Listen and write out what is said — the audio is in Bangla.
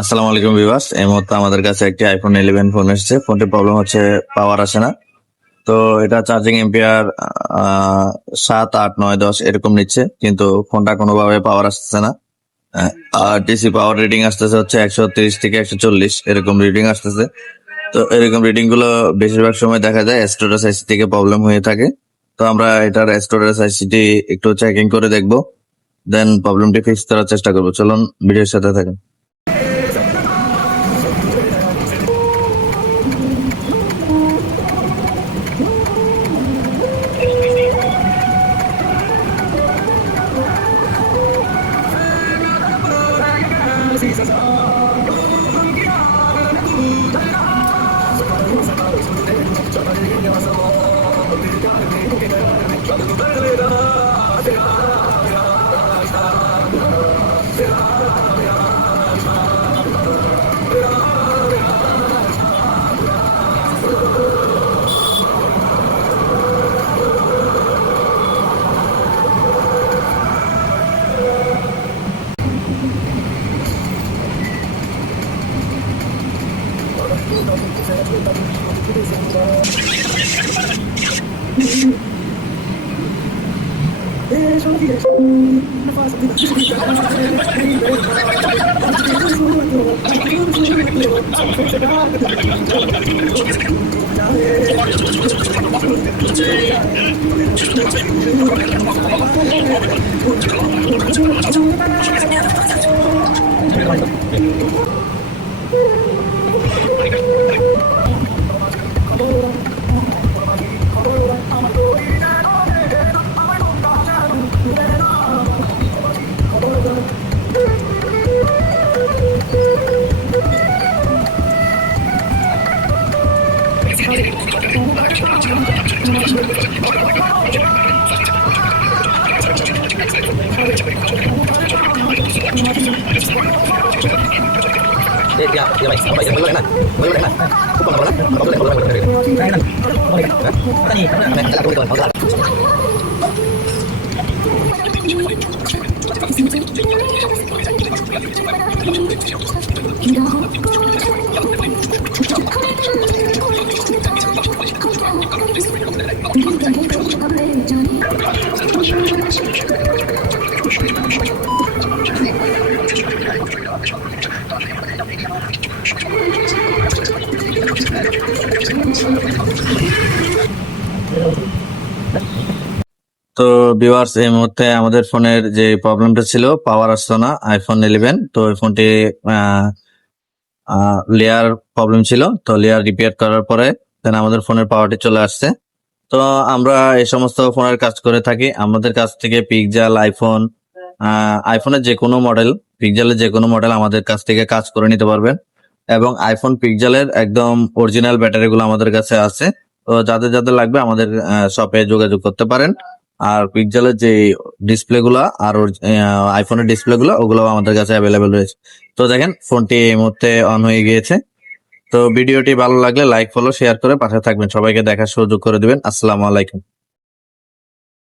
আসসালামু আলাইকুম ভিউয়ার্স, এই মুহূর্তে আমাদের কাছে একটি আইফোন 11 ফোন এসেছে। ফোনটির প্রবলেম হচ্ছে পাওয়ার আসে না। তো এটা চার্জিং এম্পিয়ার 7, 8, 9, 10 এরকম নিচ্ছে, কিন্তু ফোনটা কোনোভাবে পাওয়ার আসতেছে না। আর ডিসি পাওয়ার রিডিং আসতেছে হচ্ছে 130 থেকে 140 এরকম রিডিং আসতেছে। তো এরকম রিডিং গুলো বেশিরভাগ সময় দেখা যায় স্টোরেজ আইসি থেকে প্রবলেম হয়ে থাকে। তো আমরা এটার স্টোরেজ আইসিটি একটু চেকিং করে দেখবো, দেন প্রবলেমটি ফিক্স করার চেষ্টা করবো। চলুন ভিডিওর সাথে থাকুন। Ya, ya baik. Baik, boleh kan? Boleh kan? Bukan boleh. Boleh, boleh, boleh. Boleh kan? Boleh kan? Tadi, boleh, boleh, boleh. তো ভিউয়ার্স, এই মুহূর্তে আমাদের ফোনের যে প্রবলেমটা ছিল, পাওয়ার আসতো না আইফোন 11। তো এই ফোনটি লেয়ার প্রবলেম ছিল। তো লেয়ার রিপেয়ার করার পরে দেন আমাদের ফোনের পাওয়ারটি চলে আসছে। তো আমরা এই সমস্ত ফোনের কাজ করে থাকি। আমাদের কাছ থেকে পিক্সেল, আইফোনের যে কোনো মডেল, পিক্সেলের যে কোনো মডেল আমাদের কাছ থেকে কাজ করে নিতে পারবেন। এবং আইফোন পিক্সেলের একদম অরিজিনাল ব্যাটারি গুলো আমাদের কাছে আছে। তো যাদের যাদের লাগবে আমাদের শপে যোগাযোগ করতে পারেন। আর পিক্সেলের যে ডিসপ্লে গুলা আর আইফোনের ডিসপ্লে গুলো, ওগুলো আমাদের কাছে অ্যাভেলেবেল রয়েছে। তো দেখেন ফোনটি এই মুহূর্তে অন হয়ে গিয়েছে। তো ভিডিওটি ভালো লাগলে লাইক, ফলো, শেয়ার করে পাশে থাকবেন। সবাইকে দেখার সুযোগ করে দিবেন। আসসালামু আলাইকুম।